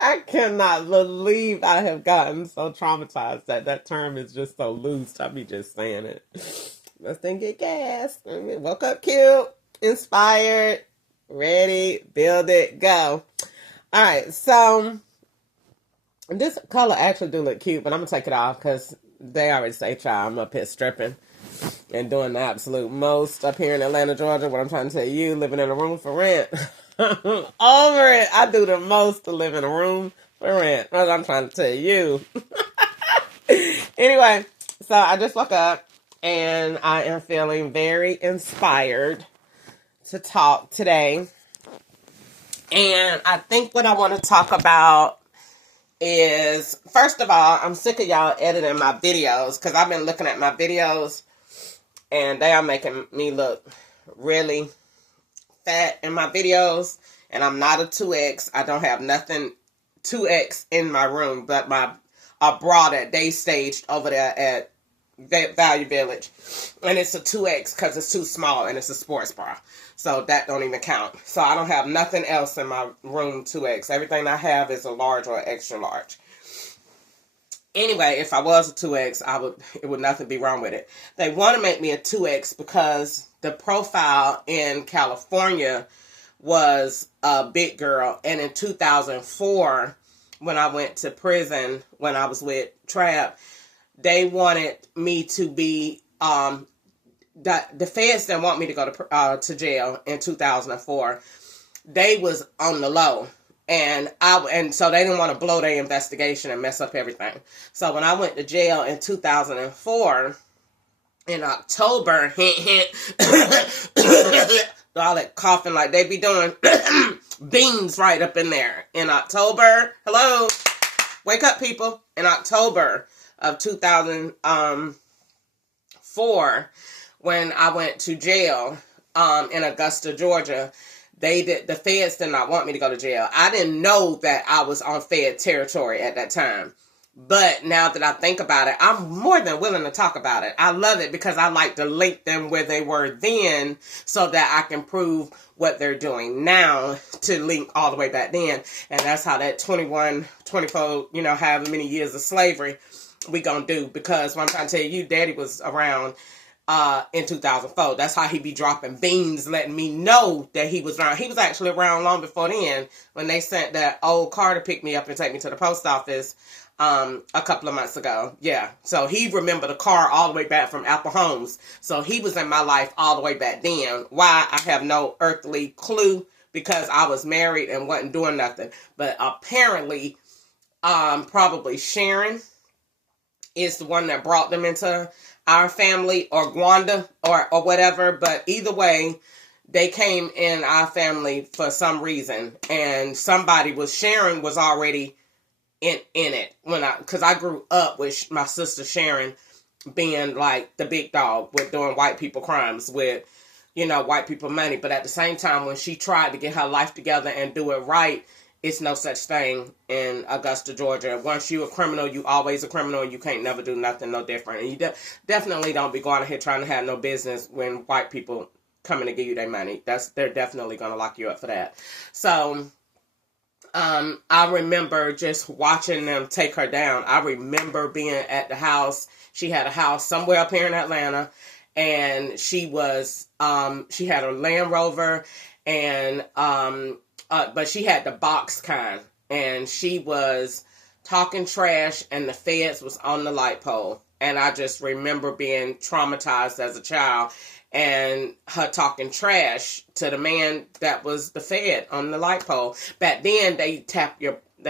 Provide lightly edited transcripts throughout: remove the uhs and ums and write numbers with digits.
I cannot believe I have gotten so traumatized that that term is just so loose. I be just saying it. Let's then get gas. Woke up cute, inspired, ready, build it, go. All right, so this color actually do look cute, but I'm gonna take it off because they already say, "Child, I'm up here stripping and doing the absolute most up here in Atlanta, Georgia." What I'm trying to tell you, living in a room for rent. Over it. I do the most to live in a room for rent. That's what I'm trying to tell you. Anyway, so I just woke up and I am feeling very inspired to talk today. And I think what I want to talk about is, first of all, I'm sick of y'all editing my videos because I've been looking at my videos and they are making me look really fat in my videos. And I'm not a 2X. I don't have nothing 2X in my room but my bra that they staged over there at Value Village. And it's a 2X because it's too small and it's a sports bra. So that don't even count. So I don't have nothing else in my room 2X. Everything I have is a large or extra large. Anyway, if I was a 2X, it would nothing be wrong with it. They want to make me a 2X because the profile in California was a big girl. And in 2004, when I went to prison, when I was with Trap, they wanted me to be, the feds didn't want me to go to jail in 2004. They was on the low. And so they didn't want to blow their investigation and mess up everything. So when I went to jail in 2004, in October, hint, hint, all that coughing like they be doing, beans right up in there. In October, hello, wake up people. In October of 2004, when I went to jail in Augusta, Georgia, the feds did not want me to go to jail. I didn't know that I was on Fed territory at that time. But now that I think about it, I'm more than willing to talk about it. I love it because I like to link them where they were then so that I can prove what they're doing now to link all the way back then. And that's how that 21, 24, however many years of slavery we gonna do. Because what I'm trying to tell you, Daddy was around in 2004. That's how he be dropping beans, letting me know that he was around. He was actually around long before then when they sent that old car to pick me up and take me to the post office a couple of months ago. Yeah. So he remembered the car all the way back from Apple Homes. So he was in my life all the way back then. Why? I have no earthly clue because I was married and wasn't doing nothing. But apparently, probably Sharon is the one that brought them into our family, or Gwanda, or whatever. But either way, they came in our family for some reason. And Sharon was already in it because I grew up with my sister Sharon being like the big dog with doing white people crimes with, white people money. But at the same time, when she tried to get her life together and do it right, it's no such thing in Augusta, Georgia. Once you a criminal, you always a criminal, and you can't never do nothing no different. And you definitely don't be going out here trying to have no business when white people coming to give you their money. They're definitely going to lock you up for that. So I remember just watching them take her down. I remember being at the house. She had a house somewhere up here in Atlanta, and she had a Land Rover, and but she had the box kind, and she was talking trash, and the feds was on the light pole. And I just remember being traumatized as a child, and her talking trash to the man that was the fed on the light pole. Back then, they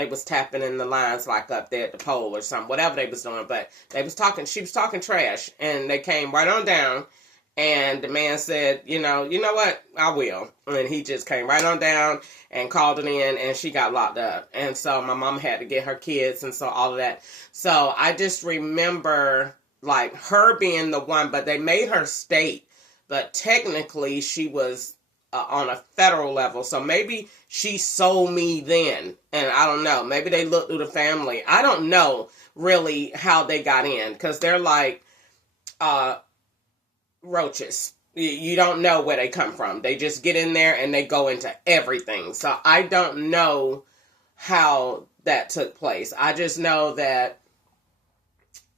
was tapping in the lines like up there at the pole or something, whatever they was doing. But she was talking trash, and they came right on down. And the man said, you know what, I will. And he just came right on down and called it in, and she got locked up. And so my mom had to get her kids, and so all of that. So I just remember like her being the one, but they made her state. But technically she was on a federal level. So maybe she sold me then. And I don't know. Maybe they looked through the family. I don't know really how they got in, because they're like roaches. You don't know where they come from. They just get in there and they go into everything. So I don't know how that took place. I just know that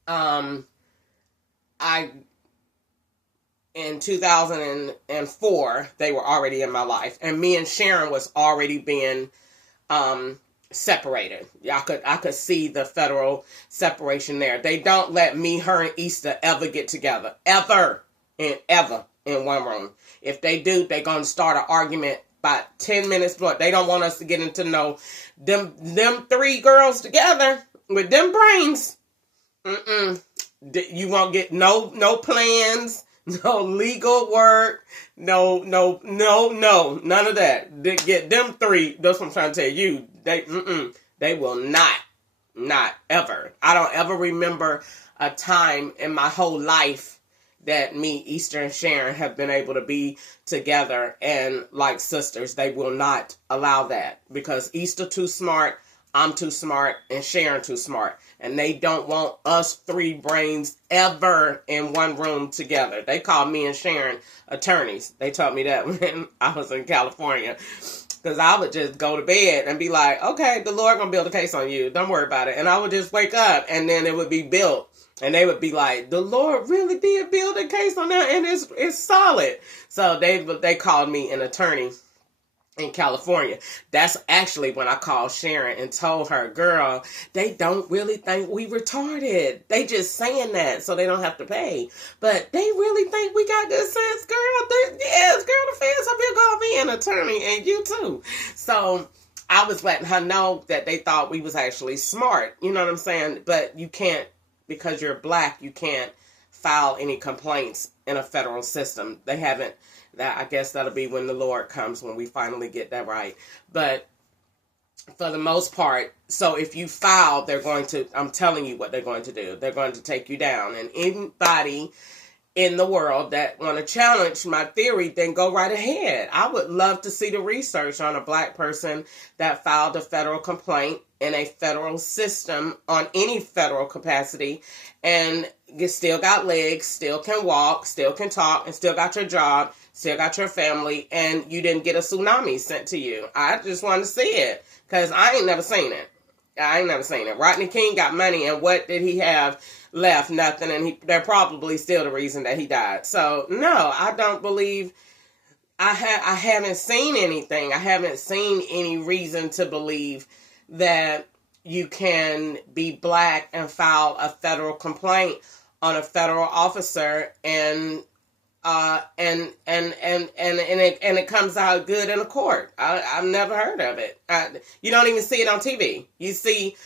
I in 2004 they were already in my life, and me and Sharon was already being separated. I could see the federal separation there. They don't let me, her, and Easter ever get together, ever in one room. If they do, they're gonna start an argument about 10 minutes before. They don't want us to get into them three girls together with them brains. You won't get no plans, no legal work, no, none of that. They get them three. That's what I'm trying to tell you. They will not ever. I don't ever remember a time in my whole life that me, Easter, and Sharon have been able to be together and like sisters. They will not allow that because Easter too smart, I'm too smart, and Sharon too smart. And they don't want us three brains ever in one room together. They call me and Sharon attorneys. They taught me that when I was in California. Because I would just go to bed and be like, okay, the Lord gonna build a case on you. Don't worry about it. And I would just wake up and then it would be built. And they would be like, the Lord really did build a case on that and it's solid. So they called me an attorney in California. That's actually when I called Sharon and told her, girl, they don't really think we retarded. They just saying that so they don't have to pay. But they really think we got good sense, girl. Yes, girl, the feds up here called me an attorney and you too. So I was letting her know that they thought we was actually smart. You know what I'm saying? But you can't, because you're black, you can't file any complaints in a federal system. They haven't. That, I guess that'll be when the Lord comes, when we finally get that right. But for the most part, so if you file, they're going to, I'm telling you what they're going to do. They're going to take you down. And anybody in the world that want to challenge my theory, then go right ahead. I would love to see the research on a black person that filed a federal complaint in a federal system on any federal capacity and you still got legs, still can walk, still can talk, and still got your job, still got your family, and you didn't get a tsunami sent to you. I just want to see it because I ain't never seen it. Rodney King got money, and what did he have left? Nothing, and they're probably still the reason that he died. So, no, I don't believe, I haven't seen anything. I haven't seen any reason to believe that you can be black and file a federal complaint on a federal officer and it comes out good in a court. I've never heard of it. You don't even see it on TV. You see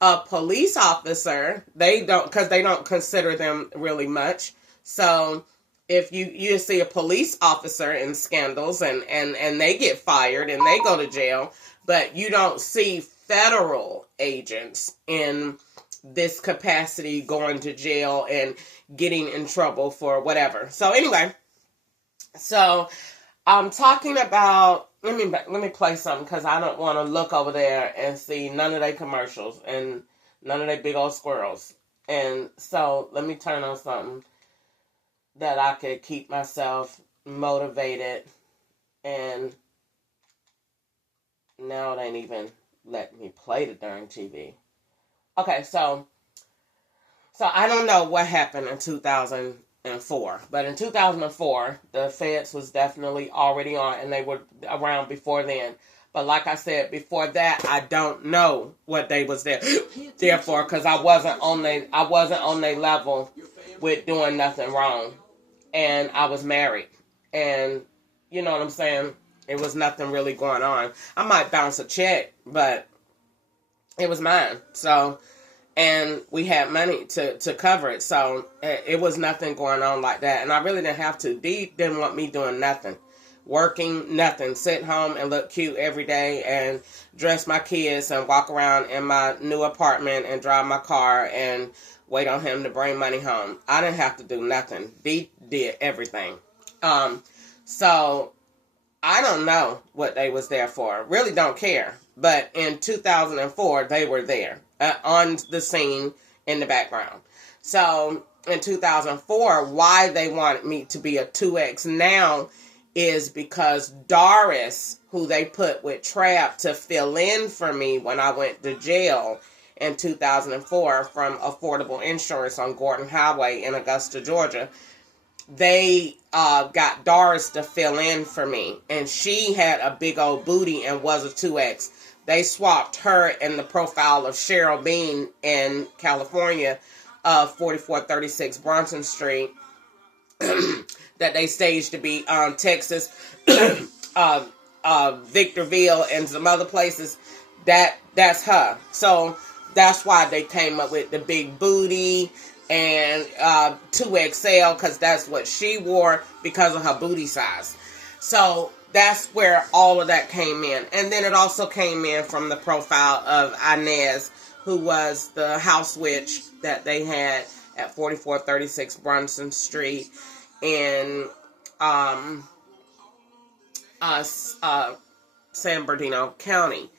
a police officer, because they don't consider them really much. So if you see a police officer in scandals and they get fired and they go to jail, but you don't see federal agents in this capacity going to jail and getting in trouble for whatever. So anyway, so I'm talking about, let me play something because I don't want to look over there and see none of their commercials and none of their big old squirrels. And so let me turn on something that I could keep myself motivated, and now it ain't even letting me play the darn TV. Okay, so I don't know what happened in 2004, but in 2004, the feds was definitely already on, and they were around before then. But like I said, before that, I don't know what they was there for, because I wasn't on their level with doing nothing wrong, and I was married, and you know what I'm saying? It was nothing really going on. I might bounce a check, but it was mine. So, and we had money to cover it. So it was nothing going on like that. And I really didn't have to. Dee didn't want me doing nothing. Working, nothing. Sit home and look cute every day and dress my kids and walk around in my new apartment and drive my car and wait on him to bring money home. I didn't have to do nothing. Dee did everything. So I don't know what they was there for. Really don't care. But in 2004, they were there on the scene in the background. So in 2004, why they wanted me to be a 2X now is because Doris, who they put with Trav to fill in for me when I went to jail in 2004 from Affordable Insurance on Gordon Highway in Augusta, Georgia, they got Doris to fill in for me. And she had a big old booty and was a 2X. They swapped her in the profile of Cheryl Bean in California, 4436 Bronson Street, that they staged to be Texas, Victorville, and some other places. That's her. So that's why they came up with the big booty and 2XL, because that's what she wore because of her booty size. So that's where all of that came in. And then it also came in from the profile of Inez, who was the house witch that they had at 4436 Brunson Street in San Bernardino County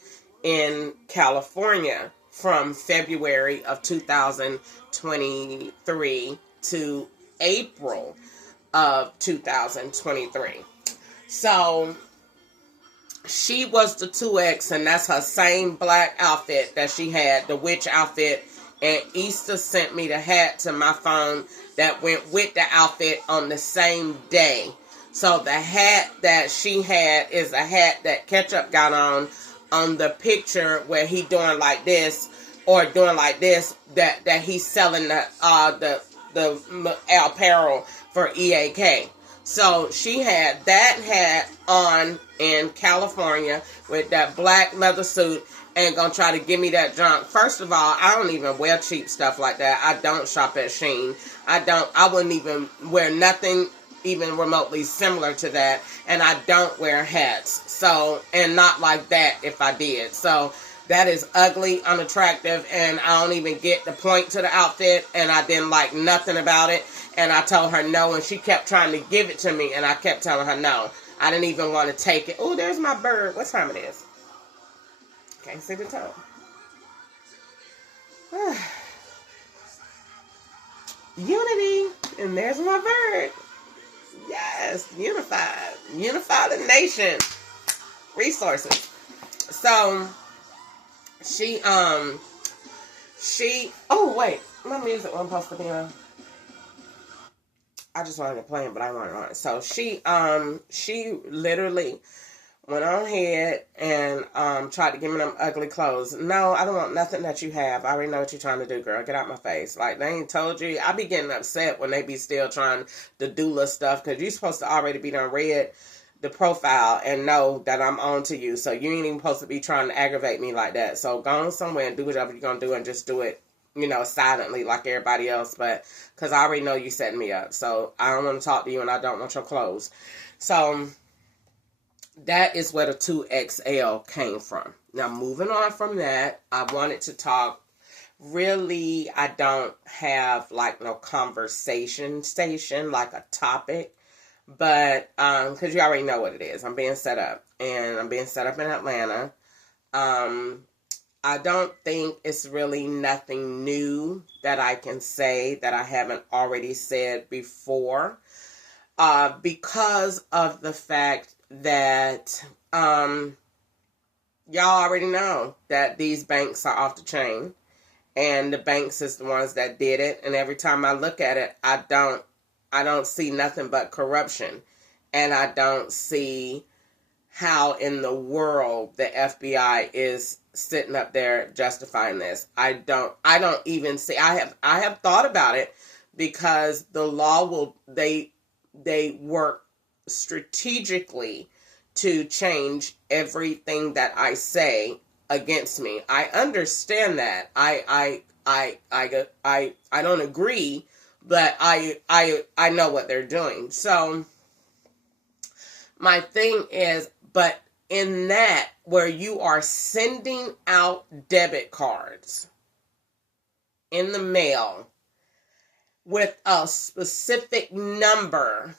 in California from February of 2023 to April of 2023. So she was the 2X, and that's her same black outfit that she had, the witch outfit. And Easter sent me the hat to my phone that went with the outfit on the same day. So the hat that she had is a hat that Ketchup got on the picture where he doing like this or doing like this, that he's selling the apparel for EAK. So she had that hat on in California with that black leather suit and gonna try to give me that junk. First of all, I don't even wear cheap stuff like that. I don't shop at Shein. I wouldn't even wear nothing even remotely similar to that. And I don't wear hats. So, and not like that if I did. So that is ugly, unattractive, and I don't even get the point to the outfit, and I didn't like nothing about it, and I told her no, and she kept trying to give it to me, and I kept telling her no. I didn't even want to take it. Oh, there's my bird. What time it is? Can't see the time. Unity, and there's my bird. Yes, unified. Unify the nation. Resources. So she oh wait, my music wasn't supposed to be on. I just wanted to play it, but I wanted on it. So she literally went on ahead and tried to give me them ugly clothes. No, I don't want nothing that you have. I already know what you're trying to do, girl. Get out my face. Like, they ain't told you. I be getting upset when they be still trying to doula stuff, because you're supposed to already be done read the profile and know that I'm on to you. So you ain't even supposed to be trying to aggravate me like that. So go on somewhere and do whatever you're going to do, and just do it, you know, silently like everybody else. But because I already know you setting me up. So I don't want to talk to you, and I don't want your clothes. So that is where the 2XL came from. Now, moving on from that, I wanted to talk. Really, I don't have like no conversation station, like a topic. But, because you already know what it is. I'm being set up. And I'm being set up in Atlanta. I don't think it's really nothing new that I can say that I haven't already said before. Because of the fact that, y'all already know that these banks are off the chain. And the banks is the ones that did it. And every time I look at it, I don't see nothing but corruption. And I don't see how in the world the FBI is sitting up there justifying this. I don't even see. I have thought about it, because the law will, they work strategically to change everything that I say against me. I understand that. I don't agree, but I know what they're doing. So my thing is, but in that, where you are sending out debit cards in the mail with a specific number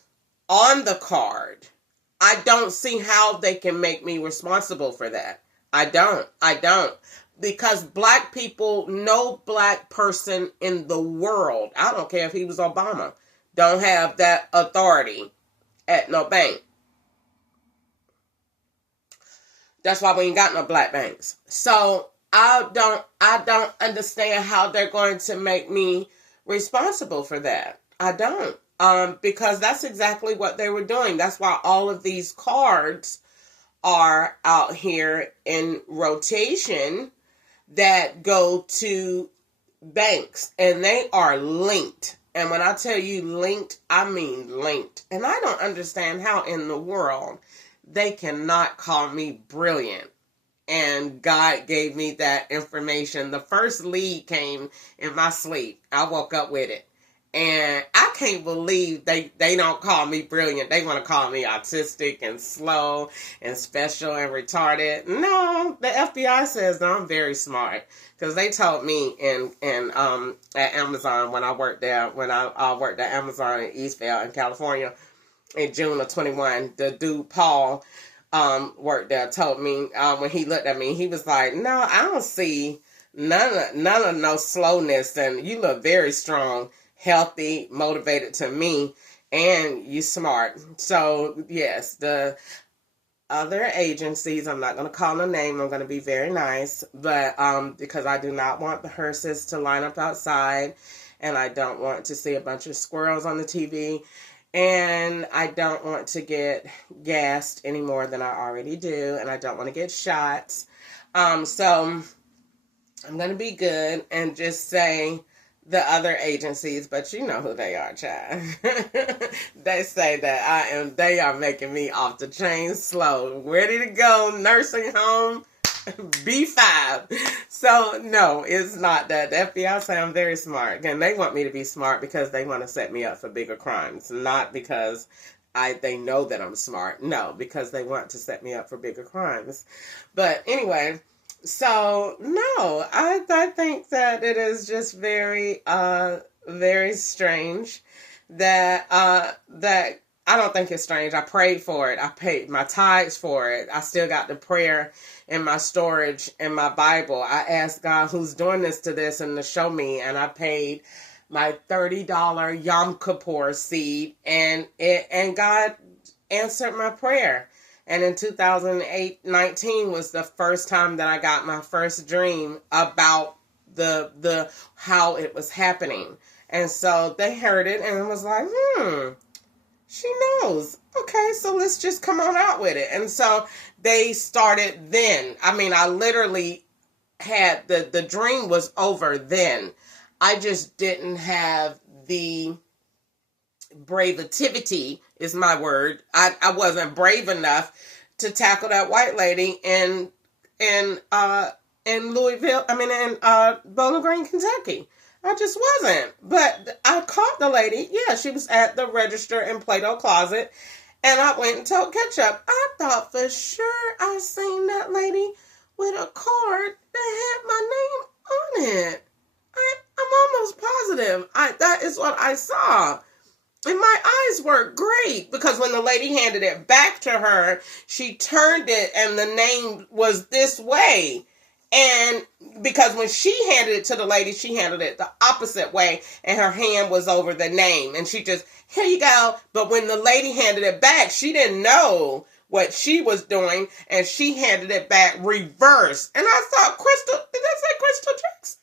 on the card, I don't see how they can make me responsible for that. I don't. because black people, no black person in the world, I don't care if he was Obama, don't have that authority at no bank. That's why we ain't got no black banks. So I don't understand how they're going to make me responsible for that. I don't. Because that's exactly what they were doing. That's why all of these cards are out here in rotation that go to banks, and they are linked. And when I tell you linked, I mean linked. And I don't understand how in the world they cannot call me brilliant. And God gave me that information. The first lead came in my sleep. I woke up with it. And I can't believe they don't call me brilliant. They want to call me autistic and slow and special and retarded. No, the FBI says that I'm very smart. Because they told me at Amazon when I worked there, when I worked at Amazon in Eastvale in California in June of 21, the dude Paul worked there told me when he looked at me, he was like, no, I don't see none of no slowness, and you look very strong, healthy, motivated to me, and you smart. So yes, the other agencies, I'm not going to call a name, I'm going to be very nice, but because I do not want the hearses to line up outside, and I don't want to see a bunch of squirrels on the TV, and I don't want to get gassed any more than I already do, and I don't want to get shots. So I'm going to be good and just say the other agencies, but you know who they are, child. They say that they are making me off the chain slow, ready to go, nursing home, B5. So no, it's not that. The FBI say I'm very smart, and they want me to be smart because they want to set me up for bigger crimes, not because they know that I'm smart. No, because they want to set me up for bigger crimes. But anyway, so no, I think that it is just very very strange that that I don't think it's strange. I prayed for it. I paid my tithes for it. I still got the prayer in my storage in my Bible. I asked God who's doing this to this and to show me, and I paid my $30 Yom Kippur seed, and God answered my prayer. And in 2019 was the first time that I got my first dream about the how it was happening. And so they heard it and it was like, she knows. Okay, so let's just come on out with it. And so they started then. I mean, I literally had the dream was over then. I just didn't have the bravetivity is my word. I wasn't brave enough to tackle that white lady in Louisville. I mean, in Bowling Green, Kentucky. I just wasn't. But I caught the lady. Yeah, she was at the register in Play-Doh Closet, and I went and told Ketchup. I thought for sure I seen that lady with a card that had my name on it. I'm almost positive. That is what I saw. And my eyes were great because when the lady handed it back to her, she turned it and the name was this way. And because when she handed it to the lady, she handled it the opposite way and her hand was over the name. And she just, here you go. But when the lady handed it back, she didn't know what she was doing and she handed it back reverse. And I thought, Crystal, did that say Crystal Jackson?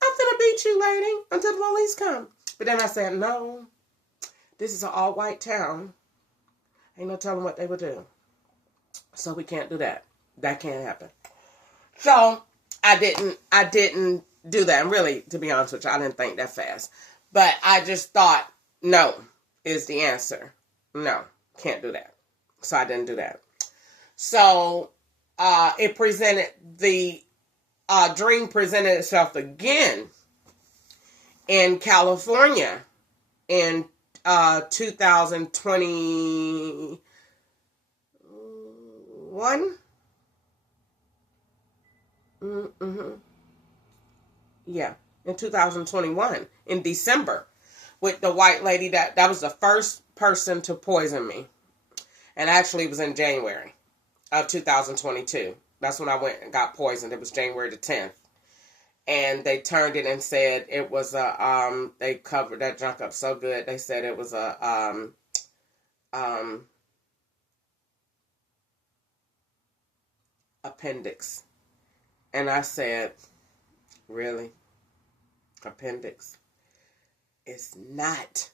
I'm gonna beat you, lady, until the police come. But then I said, no, this is an all-white town. Ain't no telling what they would do. So we can't do that. That can't happen. So I didn't do that. And really, to be honest with you, I didn't think that fast. But I just thought, no is the answer. No, can't do that. So I didn't do that. So it presented, the dream presented itself again in California in 2021. Yeah, in 2021 in December with the white lady that was the first person to poison me. And actually it was in January of 2022. That's when I went and got poisoned. It was January the 10th. And they turned it and said it was they covered that junk up so good. They said it was um, appendix. And I said, really? Appendix? It's not.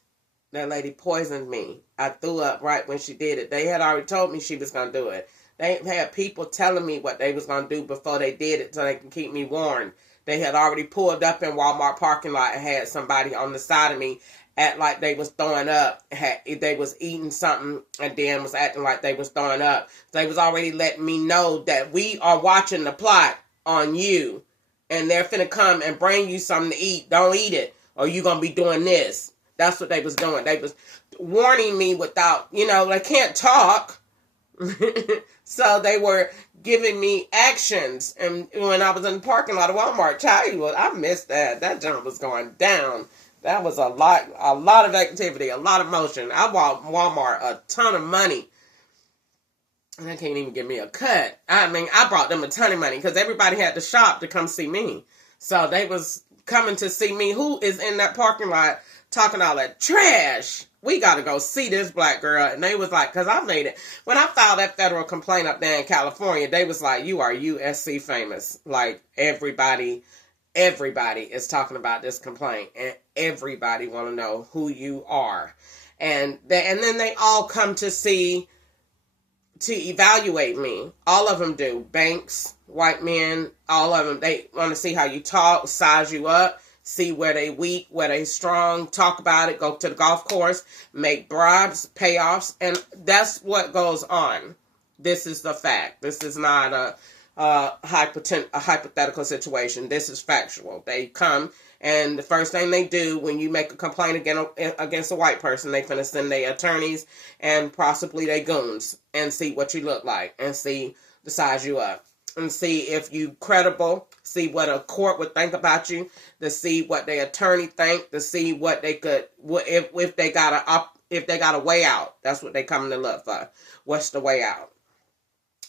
That lady poisoned me. I threw up right when she did it. They had already told me she was going to do it. They had people telling me what they was going to do before they did it so they can keep me warned. They had already pulled up in Walmart parking lot and had somebody on the side of me act like they was throwing up. They was eating something and then was acting like they was throwing up. They was already letting me know that we are watching the plot on you. And they're finna come and bring you something to eat. Don't eat it or you going to be doing this. That's what they was doing. They was warning me without, they can't talk. So they were giving me actions. And when I was in the parking lot of Walmart, I missed that. That jump was going down. That was a lot of activity, a lot of motion. I bought Walmart a ton of money. And they can't even give me a cut. I mean, I brought them a ton of money because everybody had to shop to come see me. So they was coming to see me. Who is in that parking lot talking all that trash? We got to go see this black girl. And they was like, because I made it. When I filed that federal complaint up there in California, they was like, you are USC famous. Like, everybody is talking about this complaint. And everybody want to know who you are. And then they all come to evaluate me. All of them do. Banks, white men, all of them. They want to see how you talk, size you up, see where they weak, where they strong, talk about it, go to the golf course, make bribes, payoffs, and that's what goes on. This is the fact. This is not a hypothetical situation. This is factual. They come, and the first thing they do when you make a complaint against a white person, they finna send their attorneys and possibly their goons and see what you look like and see the size you up and see if you credible, see what a court would think about you, to see what their attorney think, to see what they could, if they got a way out. That's what they come to look for. What's the way out?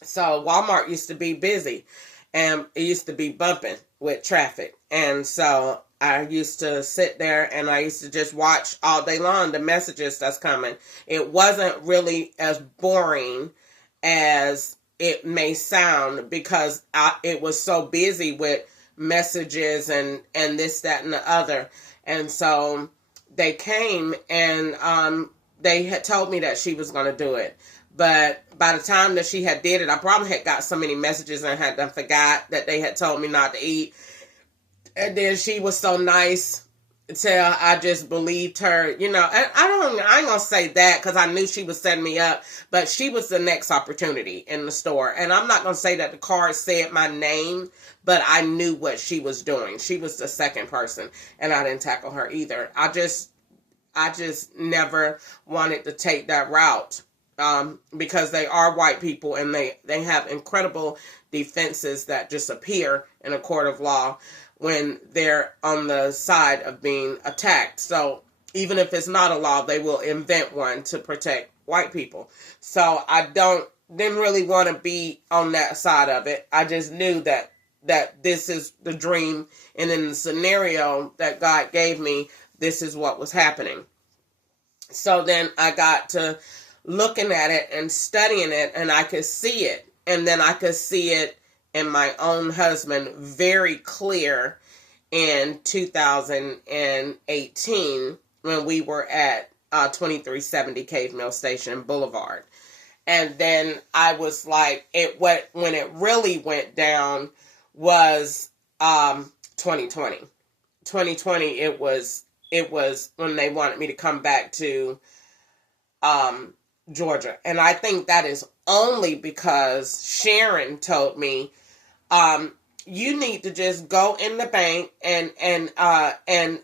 So Walmart used to be busy and it used to be bumping with traffic. And so I used to sit there and I used to just watch all day long the messages that's coming. It wasn't really as boring as it may sound because it was so busy with messages and this, that, and the other. And so they came and they had told me that she was going to do it. But by the time that she had did it, I probably had got so many messages and had done forgot that they had told me not to eat. And then she was so nice till I just believed her, and I ain't gonna say that because I knew she was setting me up, but she was the next opportunity in the store. And I'm not gonna say that the card said my name, but I knew what she was doing. She was the second person and I didn't tackle her either. I just never wanted to take that route. Because they are white people and they have incredible defenses that just appear in a court of law when they're on the side of being attacked. So even if it's not a law, they will invent one to protect white people. So I didn't really want to be on that side of it. I just knew that this is the dream, and in the scenario that God gave me, this is what was happening. So then I got to looking at it and studying it, and I could see it. And then I could see it in my own husband very clear in 2018 when we were at 2370 Cave Mill Station Boulevard. And then I was like, when it really went down was 2020. 2020, it was when they wanted me to come back to Georgia. And I think that is only because Sharon told me you need to just go in the bank and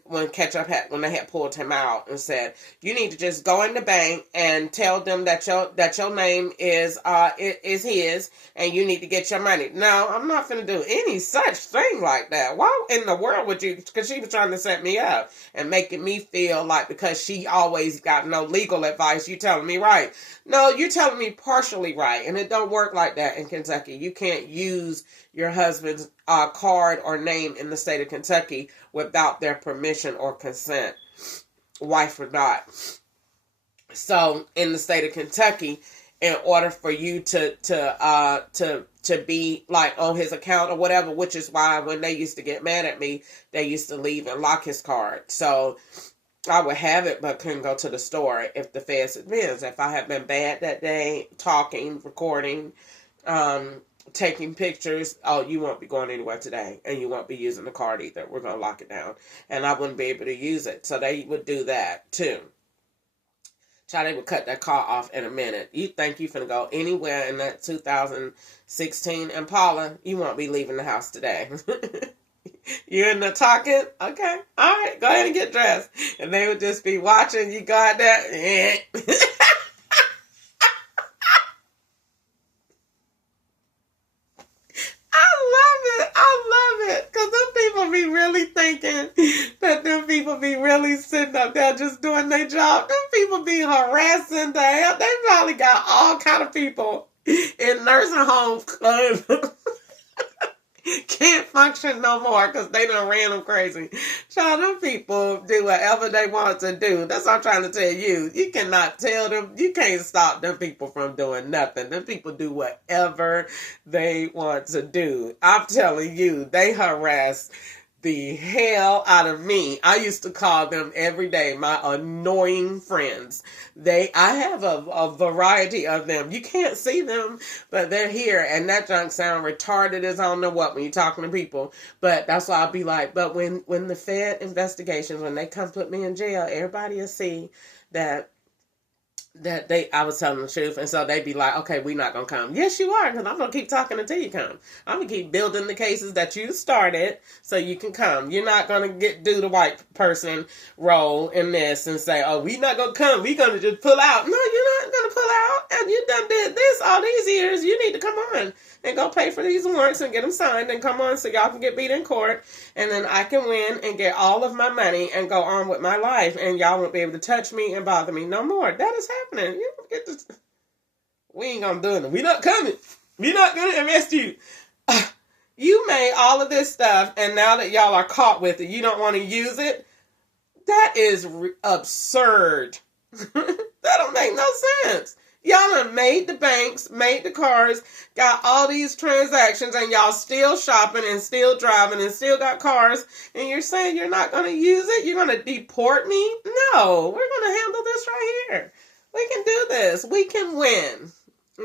when they had pulled him out and said, you need to just go in the bank and tell them that your name is his, and you need to get your money. No, I'm not gonna do any such thing like that. Why in the world would you? Because she was trying to set me up and making me feel like because she always got no legal advice, you telling me right. No, you're telling me partially right, and it don't work like that in Kentucky. You can't use your husband's card or name in the state of Kentucky without their permission or consent, wife or not. So in the state of Kentucky, in order for you to be like on his account or whatever, which is why when they used to get mad at me, they used to leave and lock his card. So I would have it, but couldn't go to the store if the feds had been. If I had been bad that day, talking, recording, taking pictures, oh, you won't be going anywhere today, and you won't be using the card either. We're going to lock it down, and I wouldn't be able to use it. So they would do that too. Child, they would cut that car off in a minute. You think you finna go anywhere in that 2016 Impala, you won't be leaving the house today. You in the talking? Okay. All right. Go ahead and get dressed. And they would just be watching you go out there. I love it. Because them people be really thinking that them people be really sitting up there just doing their job. Them people be harassing the hell. They probably got all kind of people in nursing homes can't function no more because they done ran them crazy. Child, them people do whatever they want to do. That's what I'm trying to tell you. You cannot tell them. You can't stop them people from doing nothing. Them people do whatever they want to do. I'm telling you, they harass the hell out of me. I used to call them every day my annoying friends. I have a variety of them. You can't see them, but they're here, and that junk sound retarded as I don't know what when you're talking to people. But that's why I'll be like, but when the Fed investigations, when they come put me in jail, everybody will see that I was telling the truth, and so they'd be like, okay, we're not gonna come. Yes, you are, because I'm gonna keep talking until you come. I'm gonna keep building the cases that you started so you can come. You're not gonna do the white person role in this and say, oh, we not gonna come, we gonna just pull out. No, you're not gonna pull out, and you done did this all these years. You need to come on and go pay for these warrants and get them signed and come on so y'all can get beat in court, and then I can win and get all of my money and go on with my life, and y'all won't be able to touch me and bother me no more. That is happening. You don't get this. We ain't gonna do it. We not coming. We not gonna arrest you. You made all of this stuff, and now that y'all are caught with it, you don't want to use it? That is absurd. That don't make no sense. Y'all done made the banks, made the cars, got all these transactions, and y'all still shopping and still driving and still got cars, and you're saying you're not going to use it? You're going to deport me? No, we're going to handle this right here. We can do this. We can win.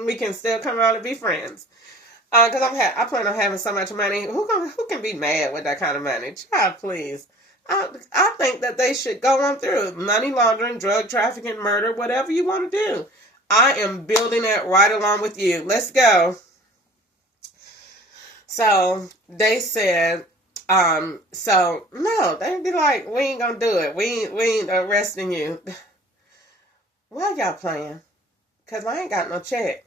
We can still come out and be friends. Because I plan on having so much money. Who can be mad with that kind of money? Child, please. I think that they should go on through money laundering, drug trafficking, murder, whatever you want to do. I am building it right along with you. Let's go. So they said, so no, they'd be like, we ain't gonna do it. We ain't arresting you. Why y'all playing? Because I ain't got no check.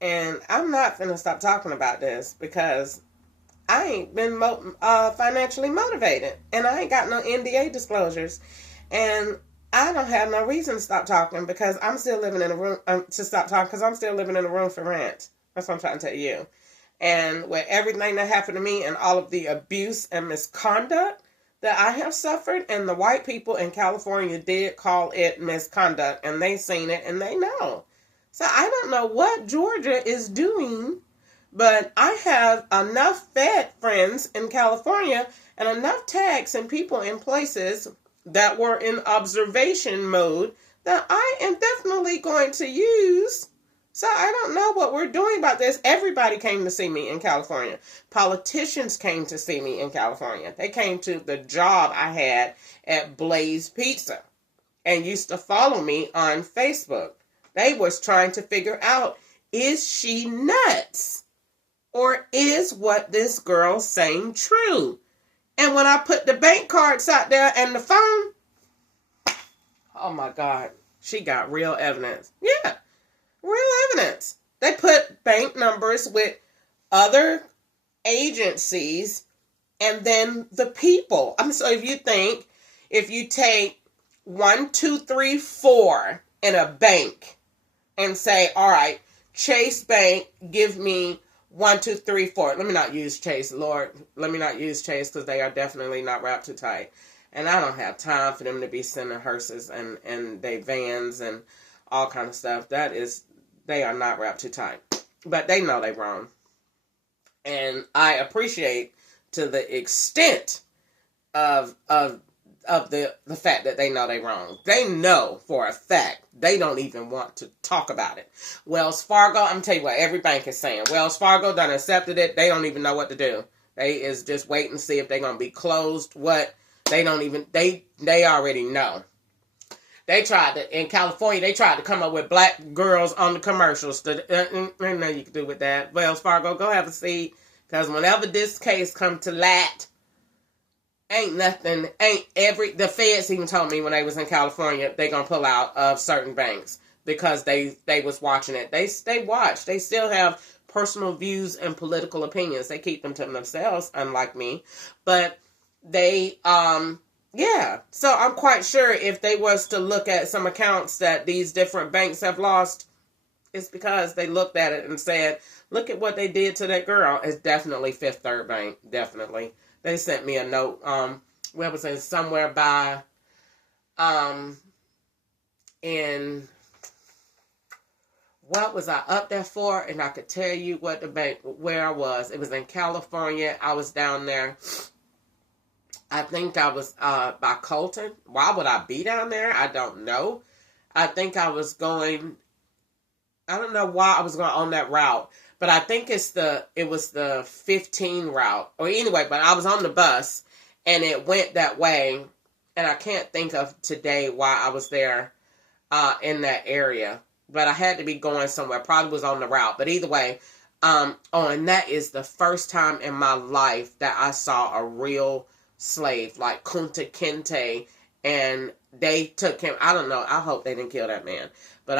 And I'm not finna stop talking about this because I ain't been financially motivated. And I ain't got no NDA disclosures. And I don't have no reason to stop talking because I'm still living in a room, to stop talking because I'm still living in a room for rent. That's what I'm trying to tell you. And with everything that happened to me and all of the abuse and misconduct that I have suffered, and the white people in California did call it misconduct, and they seen it and they know. So I don't know what Georgia is doing, but I have enough Fed friends in California and enough tags and people in places that were in observation mode that I am definitely going to use. So I don't know what we're doing about this. Everybody came to see me in California. Politicians came to see me in California. They came to the job I had at Blaze Pizza and used to follow me on Facebook. They was trying to figure out, is she nuts? Or is what this girl's saying true? And when I put the bank cards out there and the phone, oh my God, she got real evidence. Yeah, real evidence. They put bank numbers with other agencies and then the people. So if you take 1, 2, 3, 4 in a bank and say, all right, Chase Bank, give me 1, 2, 3, 4. Let me not use Chase, Lord. Let me not use Chase because they are definitely not wrapped too tight. And I don't have time for them to be sending hearses and they vans and all kind of stuff. They are not wrapped too tight. But they know they're wrong. And I appreciate to the extent of the fact that they know they're wrong. They know for a fact. They don't even want to talk about it. Wells Fargo, I'm going to tell you what every bank is saying. Wells Fargo done accepted it. They don't even know what to do. They is just wait and see if they're going to be closed. What? They don't even, they already know. In California, they tried to come up with black girls on the commercials. Nothing you can do with that. Wells Fargo, go have a seat. Because whenever this case come to light, the feds even told me when they was in California, they gonna pull out of certain banks because they was watching it. They watch. They still have personal views and political opinions. They keep them to themselves, unlike me. But they, yeah. So I'm quite sure if they was to look at some accounts that these different banks have lost, it's because they looked at it and said, look at what they did to that girl. It's definitely Fifth Third Bank. Definitely. They sent me a note. Where was it? Somewhere by, in, what was I up there for? And I could tell you what the bank, where I was. It was in California. I was down there. I think I was by Colton. Why would I be down there? I don't know. I think I was going, I don't know why I was going on that route. But I think it was the 15 route. Or anyway, but I was on the bus and it went that way. And I can't think of today why I was there in that area. But I had to be going somewhere. Probably was on the route. But either way, and that is the first time in my life that I saw a real slave, like Kunta Kinte, and they took him. I don't know. I hope they didn't kill that man. But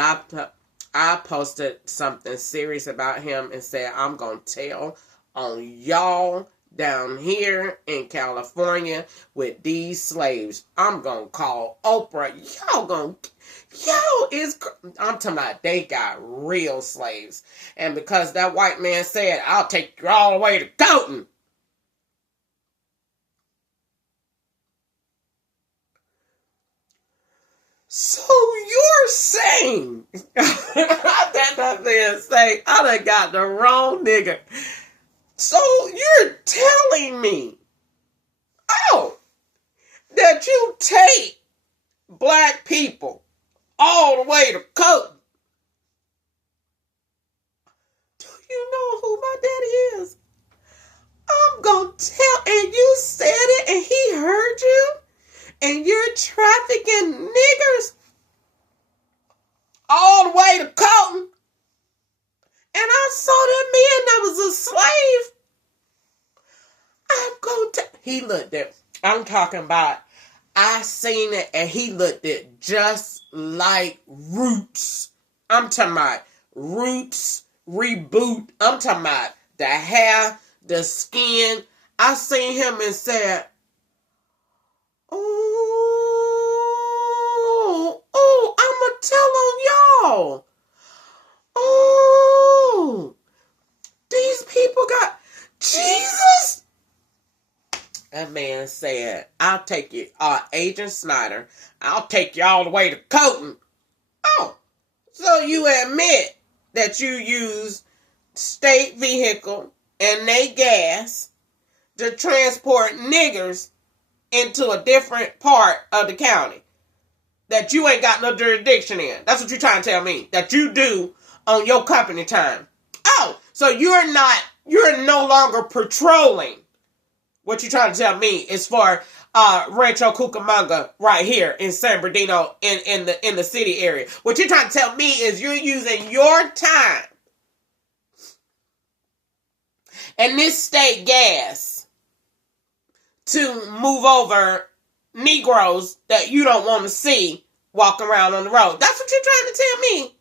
I posted something serious about him and said, I'm going to tell on y'all down here in California with these slaves. I'm going to call Oprah. I'm talking about they got real slaves. And because that white man said, I'll take you all the way to Colton. So you're saying, I done got the wrong nigga. So you're telling me, that you take black people all the way to Colton. Do you know who my daddy is? I'm gonna tell, and you said it and he heard you? And you're trafficking niggers all the way to Colton. And I saw that man that was a slave. I'm going to... He looked at... I'm talking about... I seen it and he looked at just like Roots. I'm talking about Roots reboot. I'm talking about the hair, the skin. I seen him and said... I'ma tell on y'all. These people got Jesus. That man said, I'll take you, Agent Snyder, I'll take you all the way to Colton. So you admit that you use state vehicle and they gas to transport niggers into a different part of the county that you ain't got no jurisdiction in. That's what you're trying to tell me. That you do on your company time. So you're no longer patrolling. What you're trying to tell me is for Rancho Cucamonga right here in San Bernardino in the city area. What you're trying to tell me is you're using your time and this state gas to move over Negroes that you don't want to see walking around on the road. That's what you're trying to tell me.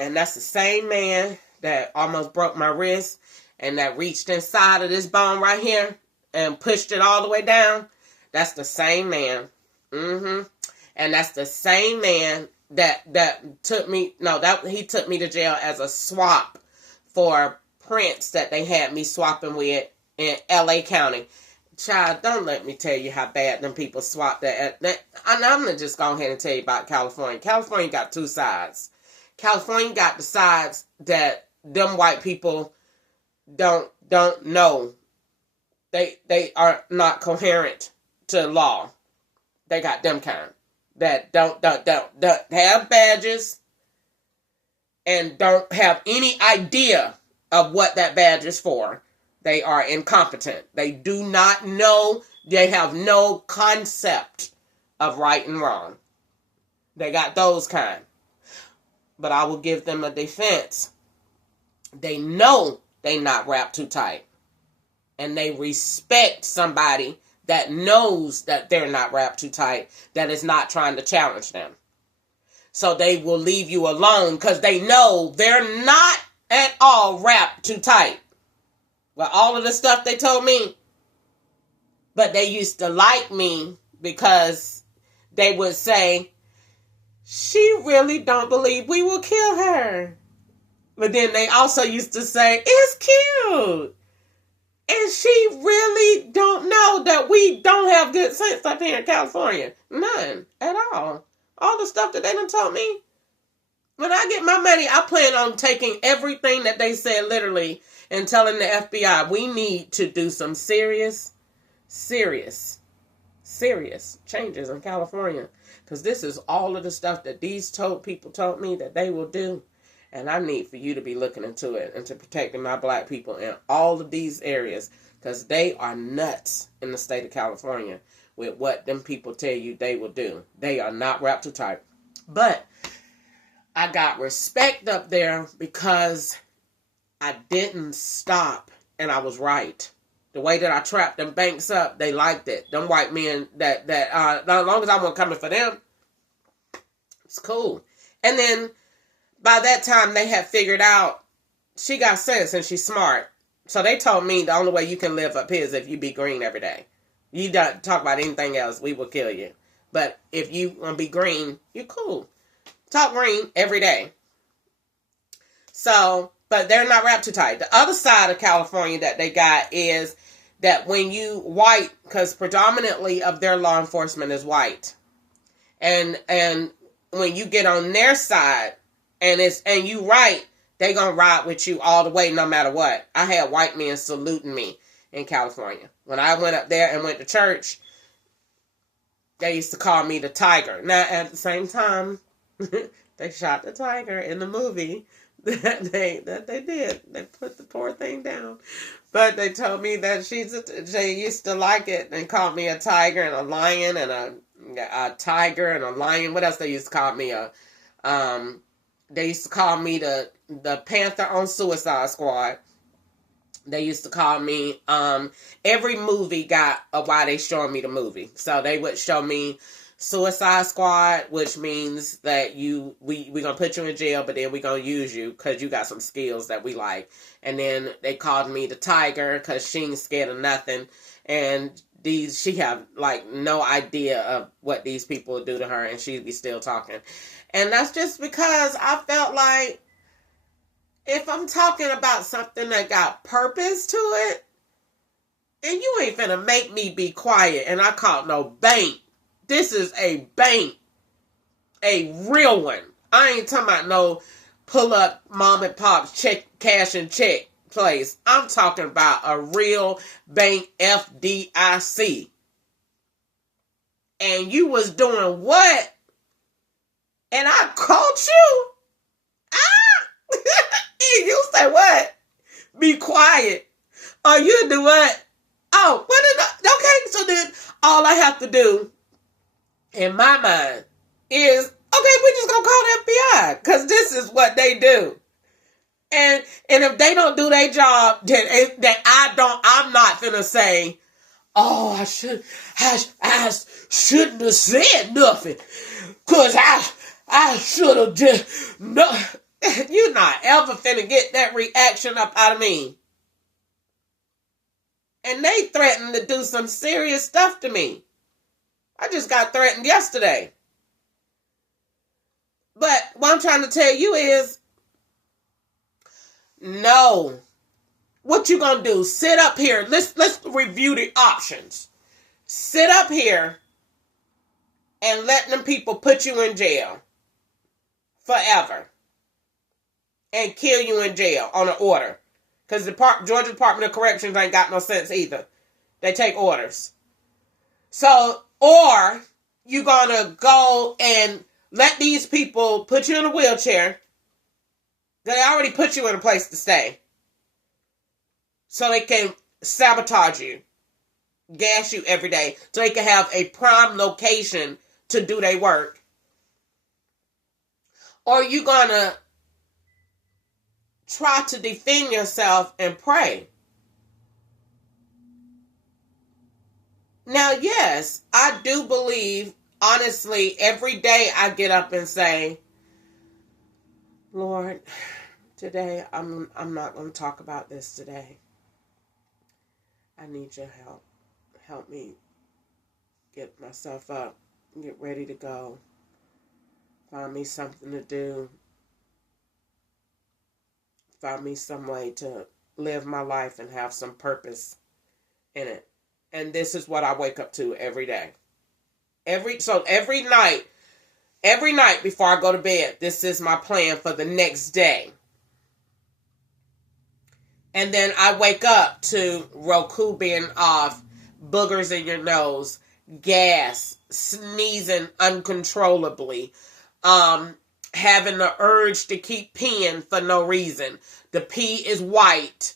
And that's the same man that almost broke my wrist and that reached inside of this bone right here and pushed it all the way down. That's the same man. And that's the same man that took me, he took me to jail as a swap for prints that they had me swapping with in LA County. Child, don't let me tell you how bad them people swap that. I'm going to just go ahead and tell you about California. California got two sides. California got the sides that them white people don't know. They are not coherent to law. They got them kind that don't have badges and don't have any idea of what that badge is for. They are incompetent. They do not know. They have no concept of right and wrong. They got those kind. But I will give them a defense. They know they not wrapped too tight. And they respect somebody that knows that they're not wrapped too tight, that is not trying to challenge them. So they will leave you alone because they know they're not at all wrapped too tight. Well, all of the stuff they told me. But they used to like me because they would say, she really don't believe we will kill her. But then they also used to say, it's cute. And she really don't know that we don't have good sense up here in California. None at all. All the stuff that they done told me. When I get my money, I plan on taking everything that they said literally and telling the FBI, we need to do some serious changes in California. Because this is all of the stuff that these people told me that they will do. And I need for you to be looking into it and to protecting my black people in all of these areas. Because they are nuts in the state of California with what them people tell you they will do. They are not wrapped too tight. But I got respect up there because I didn't stop and I was right. The way that I trapped them banks up, they liked it. Them white men that as long as I wasn't coming for them, it's cool. And then by that time they had figured out she got sense and she's smart. So they told me the only way you can live up here is if you be green every day. You don't talk about anything else, we will kill you. But if you want to be green, you're cool. Talk green every day. So, but they're not wrapped too tight. The other side of California that they got is that when you white, because predominantly of their law enforcement is white, and when you get on their side and you right, they gonna ride with you all the way no matter what. I had white men saluting me in California when I went up there and went to church. They used to call me the tiger. Now at the same time, they shot the tiger in the movie that they did. They put the poor thing down. But they told me that they used to like it and called me a tiger and a lion and a tiger and a lion. What else they used to call me? They used to call me the Panther on Suicide Squad. They used to call me, every movie got a why they showing me the movie. So they would show me Suicide Squad, which means that we gonna put you in jail, but then we gonna use you because you got some skills that we like. And then they called me the tiger because she ain't scared of nothing. And she have like no idea of what these people do to her, and she'd be still talking. And that's just because I felt like if I'm talking about something that got purpose to it, and you ain't finna make me be quiet and I caught no bank. This is a bank. A real one. I ain't talking about no pull up mom and pop check cash and check place. I'm talking about a real bank FDIC. And you was doing what? And I caught you? Ah! You say what? Be quiet. Or you do what? Oh, okay, so then all I have to do in my mind is, Okay, we just gonna call the FBI because this is what they do. And if they don't do their job, then I'm not gonna say, oh, I shouldn't have said nothing, cause I should have just no. You're not ever finna get that reaction up out of me. And they threatened to do some serious stuff to me. I just got threatened yesterday. But what I'm trying to tell you is, no. What you gonna do? Sit up here. Let's review the options. Sit up here and let them people put you in jail forever and kill you in jail on an order. Because the Georgia Department of Corrections ain't got no sense either. They take orders. So, or you gonna go and let these people put you in a wheelchair. They already put you in a place to stay. So they can sabotage you. Gas you every day. So they can have a prime location to do their work. Or you gonna try to defend yourself and pray. Now, yes, I do believe, honestly, every day I get up and say, Lord, today I'm not going to talk about this today. I need your help. Help me get myself up, get ready to go. Find me something to do. Find me some way to live my life and have some purpose in it. And this is what I wake up to every day. Every night before I go to bed, this is my plan for the next day. And then I wake up to Roku being off, boogers in your nose, gas, sneezing uncontrollably, having the urge to keep peeing for no reason. The pee is white.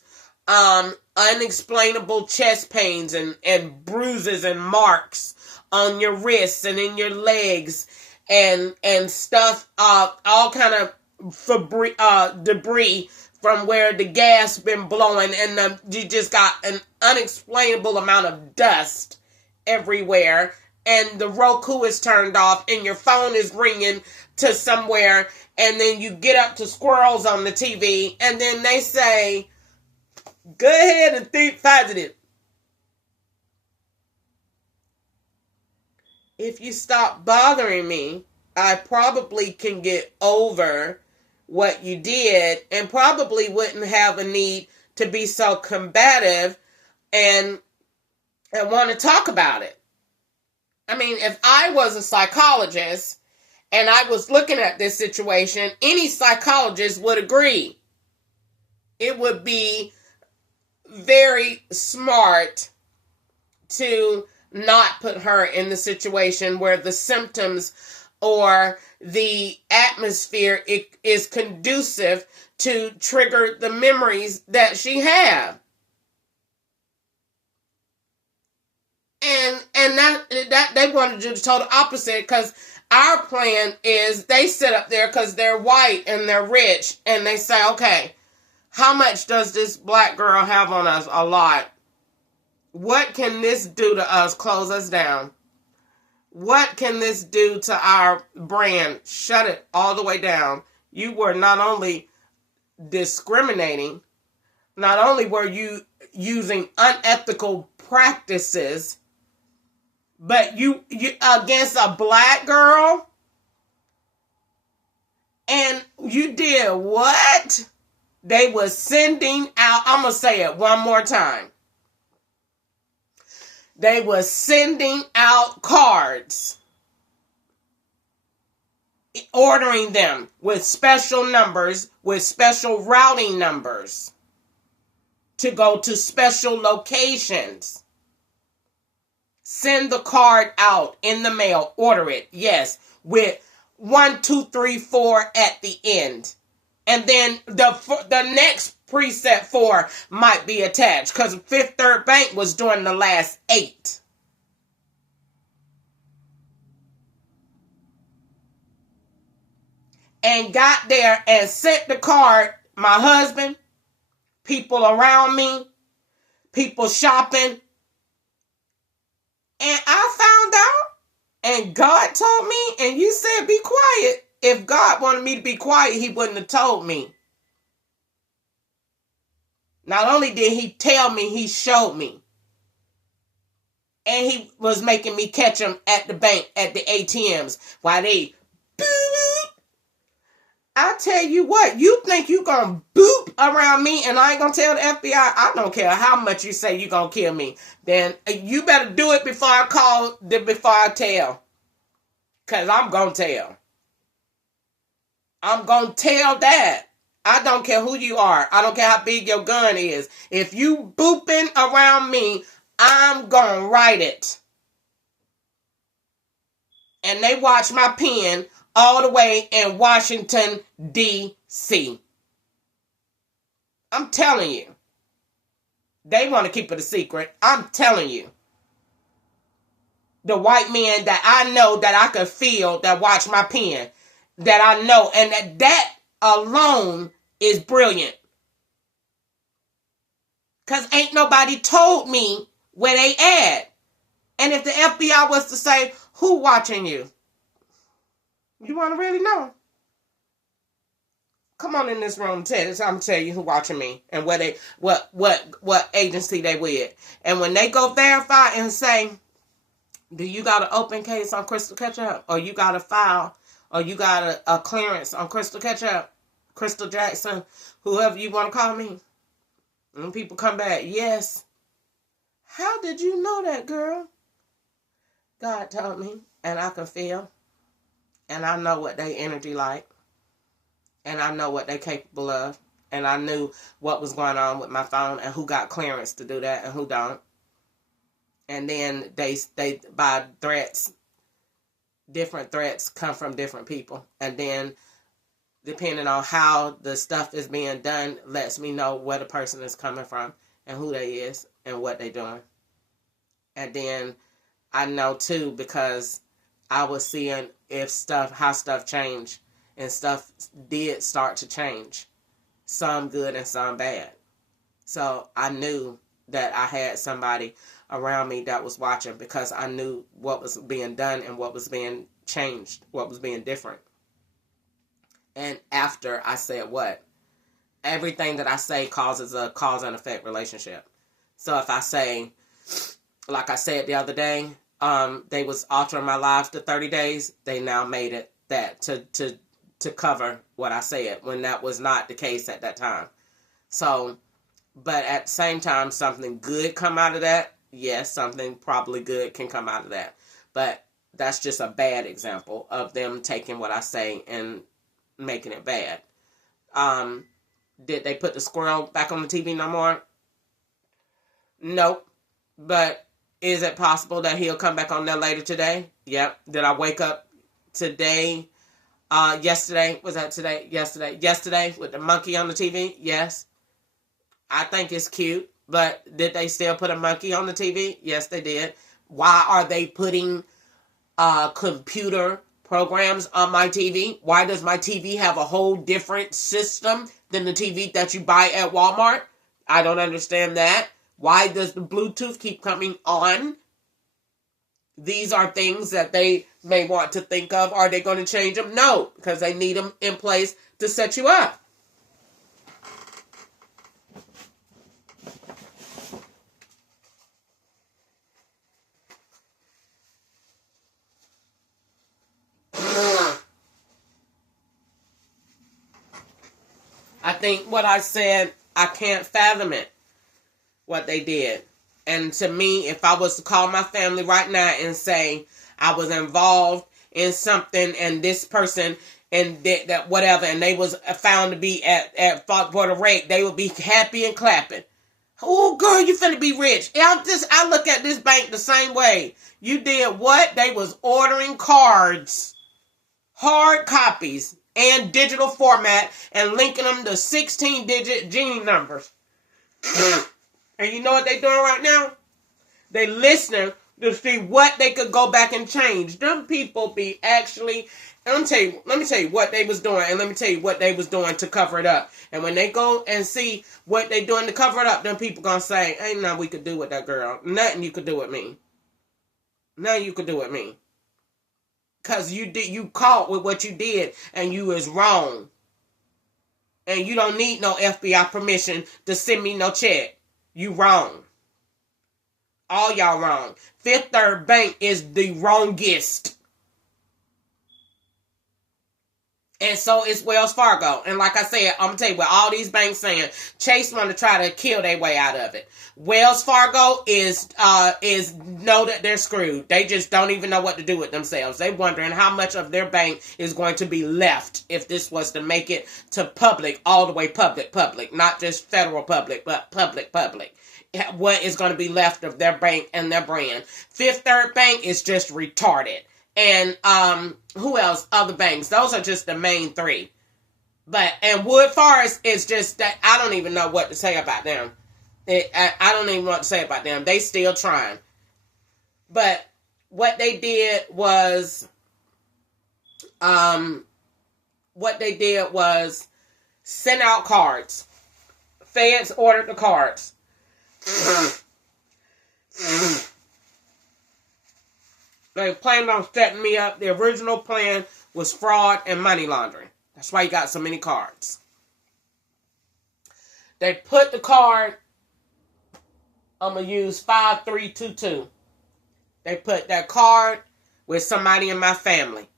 Unexplainable chest pains and bruises and marks on your wrists and in your legs and stuff, all kind of debris from where the gas been blowing, and you just got an unexplainable amount of dust everywhere, and the Roku is turned off and your phone is ringing to somewhere, and then you get up to squirrels on the TV, and then they say, go ahead and think positive. If you stop bothering me, I probably can get over what you did and probably wouldn't have a need to be so combative and want to talk about it. I mean, if I was a psychologist and I was looking at this situation, any psychologist would agree. It would be very smart to not put her in the situation where the symptoms or the atmosphere is conducive to trigger the memories that she have. And that they want to do the total opposite, because our plan is they sit up there because they're white and they're rich, and they say, okay, how much does this black girl have on us? A lot. What can this do to us? Close us down. What can this do to our brand? Shut it all the way down. You were not only discriminating, not only were you using unethical practices, but you against a black girl, and you did what? They were sending out, I'm going to say it one more time. They were sending out cards, ordering them with special numbers, with special routing numbers to go to special locations. Send the card out in the mail, order it, yes, with 1, 2, 3, 4 at the end. And then the next preset 4 might be attached, because Fifth Third Bank was doing the last 8. and got there and sent the card, my husband, people around me, people shopping. And I found out, and God told me, and you said be quiet. If God wanted me to be quiet, he wouldn't have told me. Not only did he tell me, he showed me. And he was making me catch them at the bank, at the ATMs, while they boop. I tell you what, you think you gonna boop around me and I ain't gonna tell the FBI? I don't care how much you say you gonna kill me. Then you better do it before I call, before I tell. Because I'm gonna tell. I'm gonna tell that. I don't care who you are. I don't care how big your gun is. If you booping around me, I'm gonna write it. And they watch my pen all the way in Washington, D.C. I'm telling you. They want to keep it a secret. I'm telling you. The white men that I know, that I can feel, that watch my pen, that I know, and that alone is brilliant. Because ain't nobody told me where they at. And if the FBI was to say, who watching you? You want to really know? Come on in this room, Ted. I'm gonna tell you who watching me and where they, what agency they with. And when they go verify and say, do you got an open case on Crystal Ketchup, or you got a file, or you got a clearance on Crystal Ketchup, Crystal Jackson, whoever you want to call me? And people come back, yes. How did you know that, girl? God told me, and I can feel, and I know what they energy like, and I know what they capable of, and I knew what was going on with my phone and who got clearance to do that and who don't. And then they by threats, different threats come from different people, and then depending on how the stuff is being done, lets me know where the person is coming from and who they is and what they doing. And then I know too, because I was seeing how stuff changed, and stuff did start to change, some good and some bad. So I knew that I had somebody around me that was watching, because I knew what was being done and what was being changed, what was being different. And after I said what? Everything that I say causes a cause and effect relationship. So if I say, like I said the other day, they was altering my lives to 30 days, they now made it that to cover what I said, when that was not the case at that time. So, but at the same time, something good come out of that. Yes, something probably good can come out of that. But that's just a bad example of them taking what I say and making it bad. Did they put the squirrel back on the TV no more? Nope. But is it possible that he'll come back on there later today? Yep. Did I wake up today? Yesterday. Was that today? Yesterday. Yesterday with the monkey on the TV? Yes. I think it's cute. But did they still put a monkey on the TV? Yes, they did. Why are they putting computer programs on my TV? Why does my TV have a whole different system than the TV that you buy at Walmart? I don't understand that. Why does the Bluetooth keep coming on? These are things that they may want to think of. Are they going to change them? No, because they need them in place to set you up. I think what I said, I can't fathom it, what they did. And to me, if I was to call my family right now and say I was involved in something and this person and that whatever, and they was found to be at fault for the rape, they would be happy and clapping. Oh, girl, you finna be rich. I look at this bank the same way. You did what? They was ordering cards, hard copies, and digital format, and linking them to 16-digit genie numbers. And you know what they doing right now? They listening to see what they could go back and change. Them people be actually, and let me tell you what they was doing, and let me tell you what they was doing to cover it up. And when they go and see what they doing to cover it up, them people gonna say, ain't nothing we could do with that girl. Nothing you could do with me. Nothing you could do with me. Cause you caught with what you did, and you is wrong. And you don't need no FBI permission to send me no check. You wrong. All y'all wrong. Fifth Third Bank is the wrongest. And so is Wells Fargo. And like I said, I'm going to tell you what all these banks saying. Chase want to try to kill their way out of it. Wells Fargo is know that they're screwed. They just don't even know what to do with themselves. They wondering how much of their bank is going to be left if this was to make it to public, all the way public. Not just federal public, but public. What is going to be left of their bank and their brand. Fifth Third Bank is just retarded. And who else? Other banks. Those are just the main three. And Wood Forest is just that I don't even know what to say about them. I don't even know what to say about them. They still trying. But what they did was send out cards. Feds ordered the cards. They planned on setting me up. The original plan was fraud and money laundering. That's why you got so many cards. They put the card, I'm going to use 5322. They put that card with somebody in my family.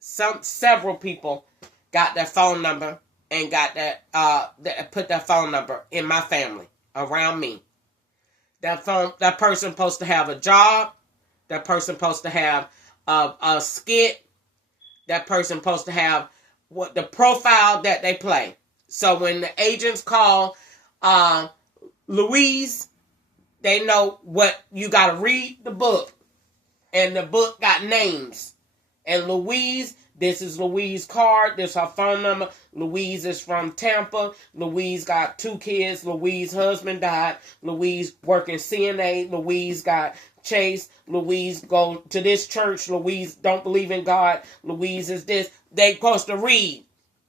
Several people got that phone number and got put that phone number in my family, around me. That person supposed to have a job. That person supposed to have a skit. That person supposed to have what the profile that they play. So when the agents call Louise, they know what you got to read the book. And the book got names. And Louise, this is Louise's card. This is her phone number. Louise is from Tampa. Louise got 2 kids. Louise's husband died. Louise working CNA. Louise got Chase. Louise go to this church. Louise don't believe in God. Louise is this. They supposed to read.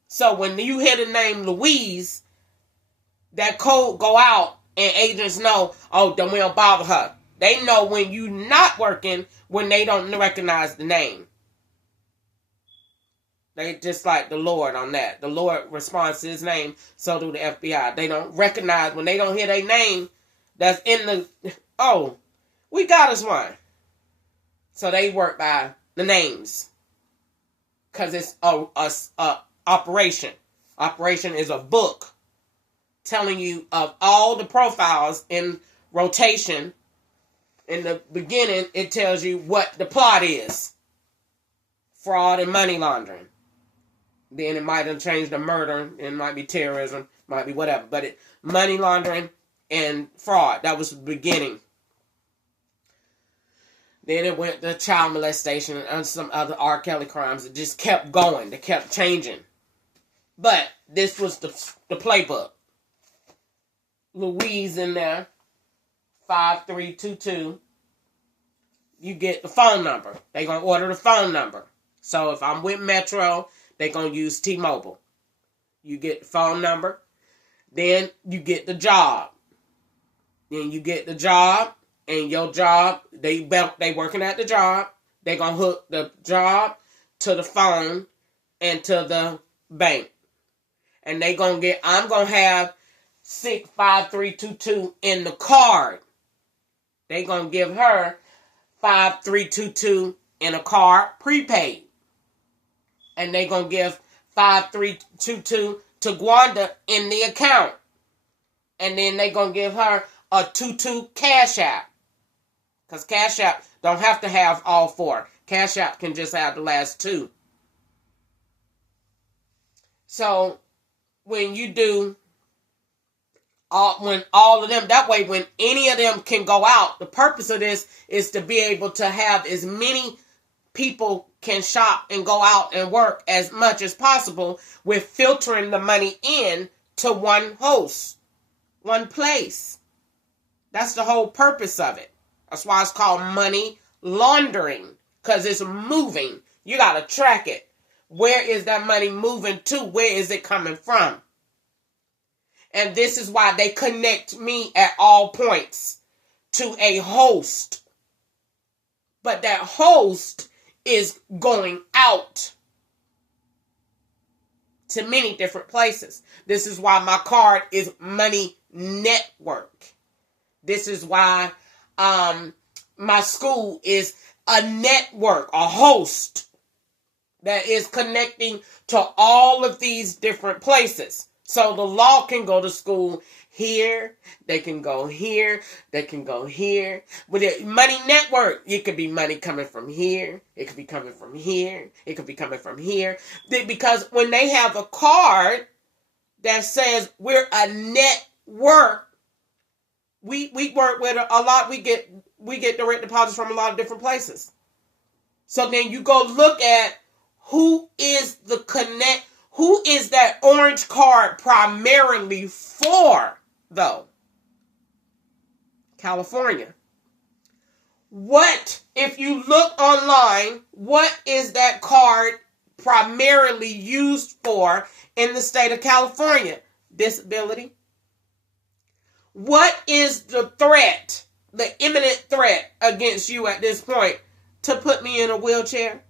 So when you hear the name Louise, that code go out and agents know, oh, then we don't bother her. They know when you not working when they don't recognize the name. They just like the Lord on that. The Lord responds to his name, so do the FBI. They don't recognize when they don't hear their name that's in the, oh, we got us one. So they work by the names. Because it's a operation. Operation is a book telling you of all the profiles in rotation. In the beginning, it tells you what the plot is. Fraud and money laundering. Then it might have changed to murder. It might be terrorism. Might be whatever. But money laundering and fraud. That was the beginning. Then it went to child molestation and some other R. Kelly crimes. It just kept going. They kept changing. But this was the playbook. Louise in there. 5322. You get the phone number. They're going to order the phone number. So if I'm with Metro, they're going to use T-Mobile. You get the phone number. Then you get the job. Then you get the job. And your job, they working at the job. They're going to hook the job to the phone and to the bank. And I'm going to have 65322 in the card. They're going to give her 5322 in a card prepaid. And they're going to give 5322 to Gwanda in the account. And then they're going to give her a 22 Cash App. Because Cash App don't have to have all 4. Cash App can just have the last 2. So when you do when all of them, that way when any of them can go out, the purpose of this is to be able to have as many people can shop and go out and work as much as possible with filtering the money in to one host, one place. That's the whole purpose of it. That's why it's called money laundering, because it's moving. You got to track it. Where is that money moving to? Where is it coming from? And this is why they connect me at all points to a host. But that host is going out to many different places. This is why my card is Money Network. This is why my school is a network, a host that is connecting to all of these different places. So the law can go to school here, they can go here, they can go here. With the Money Network, it could be money coming from here, it could be coming from here, it could be coming from here. Because when they have a card that says we're a network, we work with a lot, we get direct deposits from a lot of different places. So then you go look at who is that orange card primarily for, though? California. What, if you look online, what is that card primarily used for in the state of California? Disability. What is the threat, the imminent threat against you at this point to put me in a wheelchair?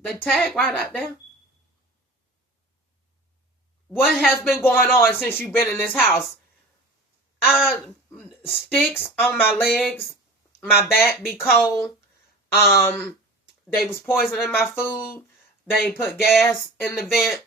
They tag right out there. What has been going on since you've been in this house? Sticks on my legs, my back be cold. They was poisoning my food. They put gas in the vent.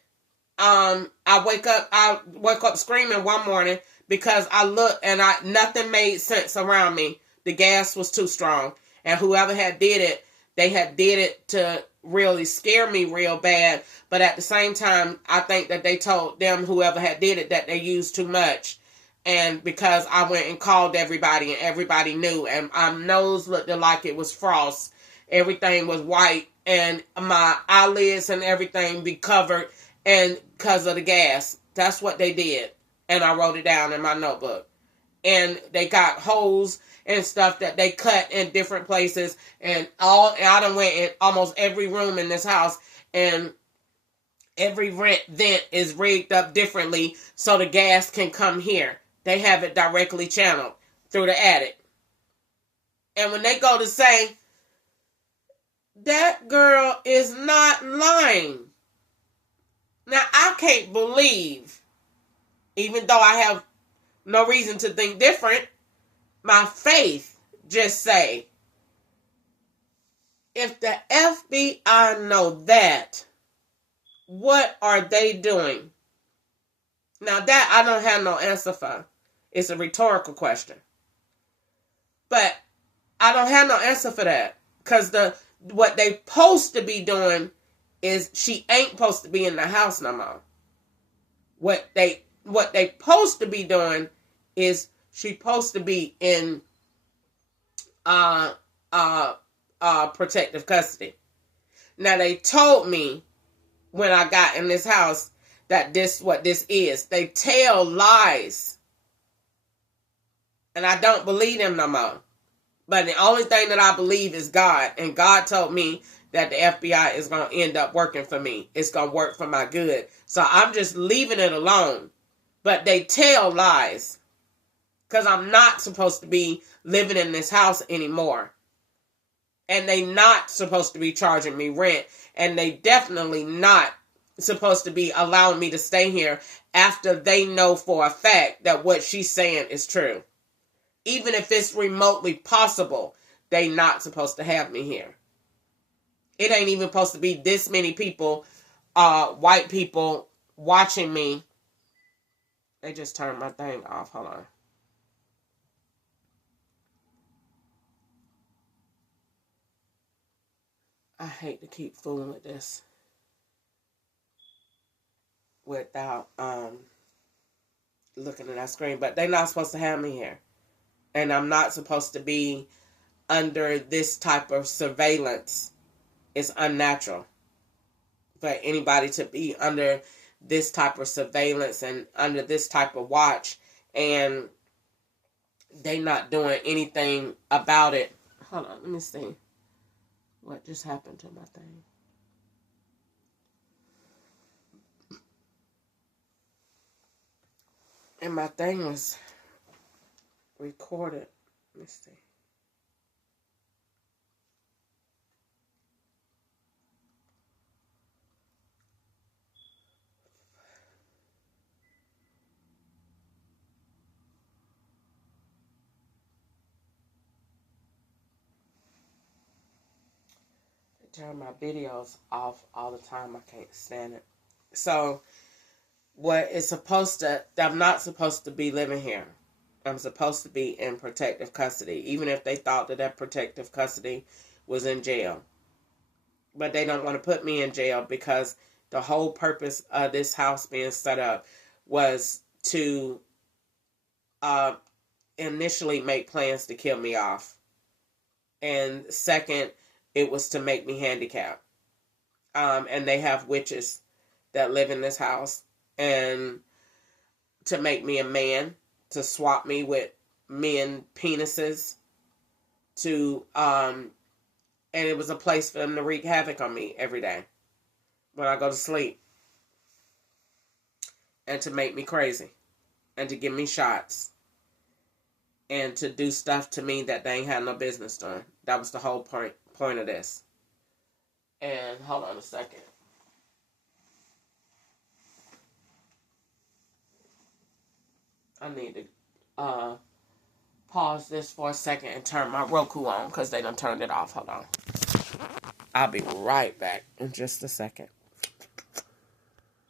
I wake up screaming one morning because I looked and nothing made sense around me. The gas was too strong. And whoever had did it, they had did it to really scare me real bad. But at the same time, I think that they told them, whoever had did it, that they used too much. And because I went and called everybody and everybody knew, and my nose looked like it was frost. Everything was white and my eyelids and everything be covered, and because of the gas. That's what they did. And I wrote it down in my notebook. And they got holes and stuff that they cut in different places. And I done went in almost every room in this house. And every vent is rigged up differently so the gas can come here. They have it directly channeled through the attic. And when they go to say, that girl is not lying. Now, I can't believe, even though I have no reason to think different, my faith just say, if the FBI know that, what are they doing? Now that I don't have no answer for. It's a rhetorical question. But I don't have no answer for that. Because what they supposed to be doing is she ain't supposed to be in the house no more. What they supposed to be doing is she supposed to be in protective custody. Now they told me when I got in this house that this what this is. They tell lies. And I don't believe them no more. But the only thing that I believe is God. And God told me that the FBI is going to end up working for me. It's going to work for my good. So I'm just leaving it alone. But they tell lies. Because I'm not supposed to be living in this house anymore. And they not supposed to be charging me rent. And they definitely not supposed to be allowing me to stay here after they know for a fact that what she's saying is true. Even if it's remotely possible, they not supposed to have me here. It ain't even supposed to be this many people, white people, watching me. They just turned my thing off. Hold on. I hate to keep fooling with this without looking at that screen, but they're not supposed to have me here. And I'm not supposed to be under this type of surveillance. It's unnatural for anybody to be under this type of surveillance and under this type of watch. And they not doing anything about it. Hold on, let me see what just happened to my thing. And my thing was recorded. Let me see. Turn my videos off all the time. I can't stand it. So, what is supposed to, I'm not supposed to be living here. I'm supposed to be in protective custody, even if they thought that protective custody was in jail. But they don't want to put me in jail because the whole purpose of this house being set up was to initially make plans to kill me off. And second, it was to make me handicapped. And they have witches that live in this house. And to make me a man, to swap me with men penises, and it was a place for them to wreak havoc on me every day when I go to sleep. And to make me crazy. And to give me shots. And to do stuff to me that they ain't had no business doing. That was the whole point of this. And hold on a second. I need to pause this for a second and turn my Roku on because they done turned it off. Hold on. I'll be right back in just a second.